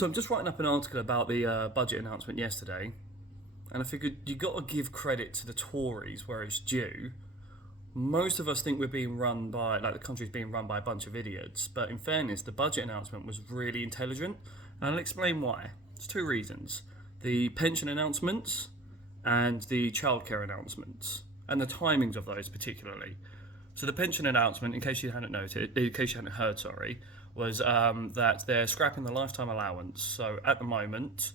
So I'm just writing up an article about the budget announcement yesterday, and I figured you got to give credit to the Tories where it's due. Most of us think we're being run by, like the country's being run by a bunch of idiots, but in fairness, the budget announcement was really intelligent, and I'll explain why. There's two reasons: the pension announcements and the childcare announcements, and the timings of those particularly. So the pension announcement, in case you hadn't heard, was that they're scrapping the lifetime allowance. So at the moment,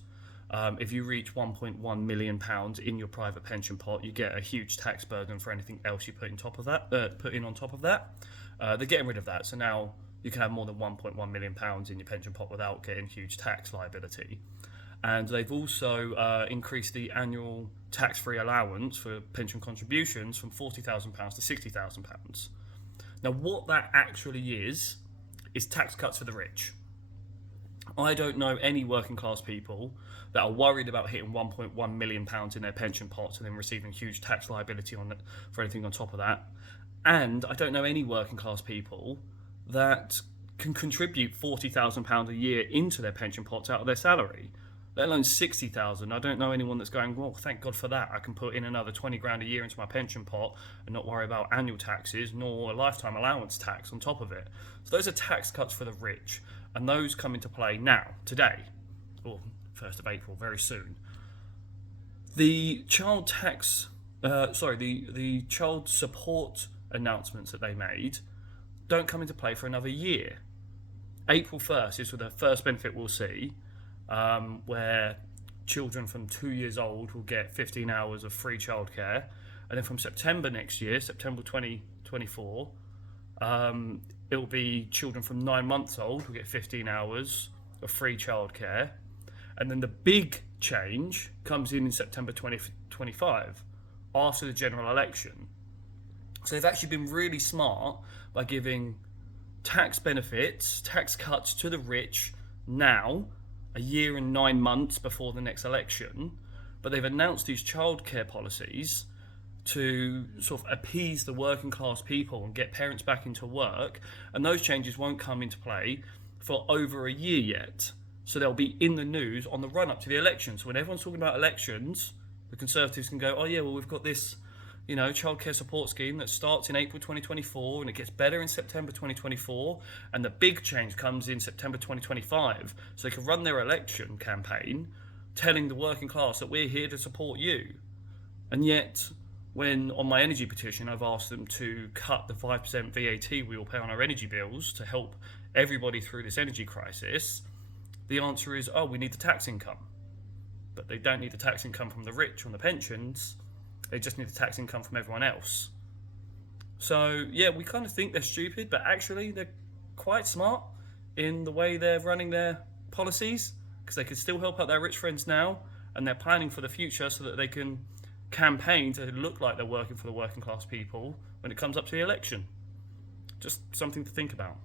if you reach £1.1 million in your private pension pot, you get a huge tax burden for anything else you put in on top of that. They're getting rid of that, so now you can have more than £1.1 million in your pension pot without getting huge tax liability. And they've also increased the annual tax-free allowance for pension contributions from £40,000 to £60,000. Now, what that actually is tax cuts for the rich. I don't know any working class people that are worried about hitting £1.1 million in their pension pots and then receiving huge tax liability for anything on top of that. And I don't know any working class people that can contribute £40,000 a year into their pension pots out of their salary, let alone 60,000. I don't know anyone that's going, well, thank God for that. I can put in another 20 grand a year into my pension pot and not worry about annual taxes nor a lifetime allowance tax on top of it. So those are tax cuts for the rich, and those come into play now, today, or 1st of April, very soon. The child the child support announcements that they made don't come into play for another year. April 1st is the first benefit we'll see, where children from 2 years old will get 15 hours of free childcare, and then from September next year, September 2024, it will be children from 9 months old will get 15 hours of free childcare, and then the big change comes in September 2025 after the general election. So they've actually been really smart by giving tax benefits, tax cuts to the rich now, a year and 9 months before the next election, but they've announced these childcare policies to sort of appease the working class people and get parents back into work, and those changes won't come into play for over a year yet. So they'll be in the news on the run up to the election. So when everyone's talking about elections, the Conservatives can go, oh yeah, well we've got this, childcare support scheme that starts in April 2024 and it gets better in September 2024, and the big change comes in September 2025. So they can run their election campaign telling the working class that we're here to support you. And yet, when on my energy petition I've asked them to cut the 5% VAT we all pay on our energy bills to help everybody through this energy crisis, the answer is, oh, we need the tax income. But they don't need the tax income from the rich on the pensions. They just need the tax income from everyone else. So, yeah, we kind of think they're stupid, but actually they're quite smart in the way they're running their policies, because they can still help out their rich friends now, and they're planning for the future so that they can campaign to look like they're working for the working class people when it comes up to the election. Just something to think about.